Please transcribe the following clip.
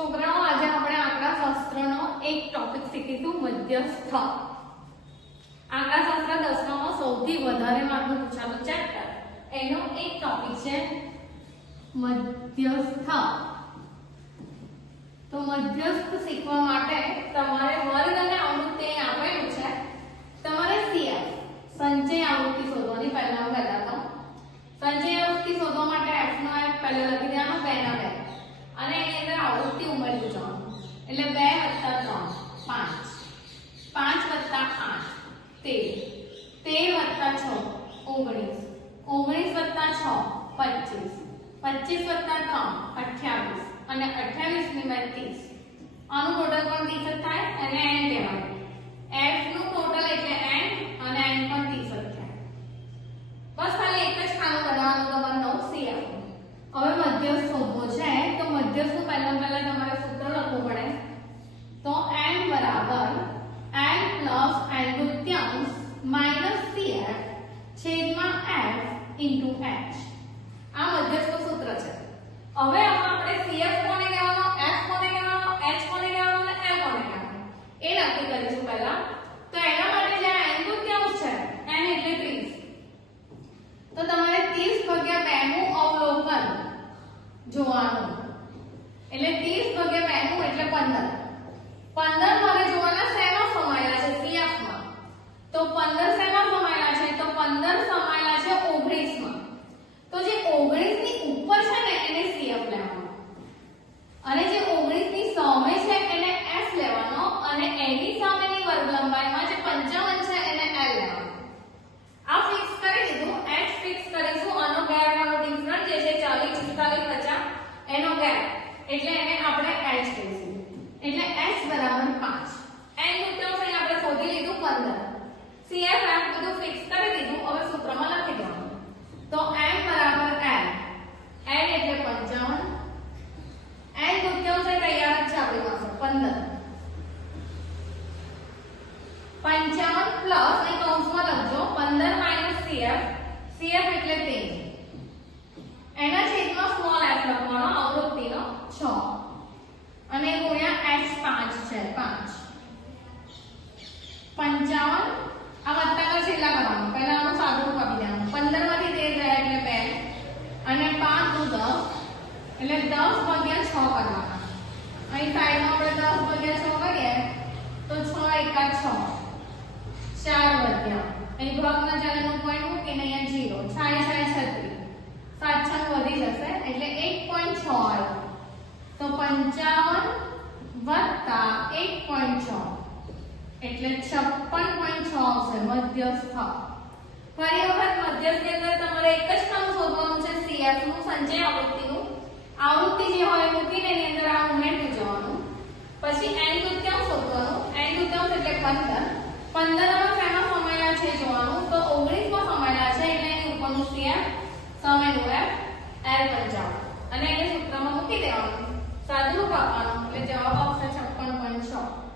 છોકરાઓ આજે આપણે આંકડાશાસ્ત્રનો એક ટોપિક શીખીશું મધ્યસ્થ. આંકડાશાસ્ત્ર 10માં સૌથી વધારે માર્કનું પૂછાતું ચેપ્ટર એનો એક ટોપિક છે મધ્યસ્થ. તો મધ્યસ્થ શીખવા માટે તમારે વર્ગ અને આવૃત્તિ આપેલું છે. તમારે CF સંચય આવૃત્તિ શોધવાની. પહેલા તો સંચય આવૃત્તિ શોધવા માટે f નો f પહેલા લખી દેવાનો 2 ના 2 અને એની અંદર આવૃત્તિ ઉમેરવું જવાનું. એટલે 2 + 3 5 5 + 8 13 13 + 6 19 19 + 6 25 25 + 3 28 અને 28 ની 30. આનું ટોટલ પણ 30 જ થાય અને n કહેવાય. f નું ટોટલ એટલે n અને n પણ 30 જ થાય. બસ ખાલી એક જ ખાનું બનાવવાનું તમારું નવું CF. હવે મધ્યસ્થ શોધવો છે તો મધ્યસ્થનું પહેલા તમારે સૂત્ર લખવું પડે. તો m બરાબર n પ્લસ n દૂત્યાંશ માઈનસ CF છેદમાં f ઇન્ટુ h. આ મધ્યસ્થનું સૂત્ર છે. હવે આપણે CF કોને કહેવાનો, f કોને કહેવાનો, h કોને કહેવાનો અને m કોને કહેવાનો એ નક્કી કરીશું પહેલા. તો એના માટે જે n દૂત્યાંશ છે n એટલે 30. તો તમારે 30/2 નું અવલોકન જોવાનું. એટલે 30/2 નું એટલે 15. 15 મારે જોવાના શેમાં સમાયેલા છે CF માં. તો 15 શેમાં સમાયેલા છે? તો 15 સમાયેલા છે 19 માં. તો જે 19 ની ઉપર છે ને એને CF લેવાનો અને જે 19 ની સામે છે એને F લેવાનો અને એની સામેની વર્ગ લંબાઈમાં જે 55 છે એને L લેવાનો. આ ફિક્સ કરી દીધું. h ફિક્સ કરીશું. આનો ગેપ વાળો ડિફરન્સ જે છે 40 45 50 એનો ગેપ એટલે એને આપણે h કહીશું. એટલે h બરાબર 5. n દૂત્યાંશ અહીં આપણે શોધી લીધું 15. CF f બધું ફિક્સ કરી દીધું. હવે સૂત્રમાં લખી દેવાનું. તો m બરાબર l. l એટલે 55. n દૂત્યાંશ તૈયાર જ છે આપણી પાસે 15. 55 પ્લસ અહીં કૌંસમાં લખજો 15 માઈનસ CF. CF એટલે 13. એના છેદમાં સ્મોલ f લખવાનો આવૃત્તિનો 6 અને ગુણ્યા h 5 છે 5. 55 આ વત્તાકાર છેલ્લા કરવાનું. પહેલા આનું સાદું કાપી દેવાનું. 15 માંથી 13 જાય એટલે 2 અને 5 નું 10 એટલે 10/6 કરવાના. અહીં સાઈડમાં આપણે 10/6 કરીએ તો 6 × 6 4 વધ્યા. અહીં ભાગના ચાલેનું પોઈન્ટ મૂકીને અહીંયા 0 6 36 7 6 વધી જશે એટલે 1.6 આવ્યો. તો 55 વત્તા 1.6 એટલે 56.6 આવશે મધ્યસ્થ. ફરી વખત મધ્યસ્થની અંદર તમારે એક જ કામ શોધવાનું છે CF નું સંચય આવૃત્તિનું. આવૃત્તિ જે હોય મૂકીને એની અંદર આ ઉમેરતું જવાનું. પછી n દૂત્યાંશ શોધવાનું. n દૂત્યાંશ એટલે 15. 15 માં શેમાં સમાયેલા છે જોવાનું. તો 19 માં સમાયેલા છે એટલે એની ઉપરનું CF સામેનું F L 55 અને એને સૂત્રમાં મૂકી દેવાનું. સાદું કાપવાનું એટલે જવાબ આવશે 56.6.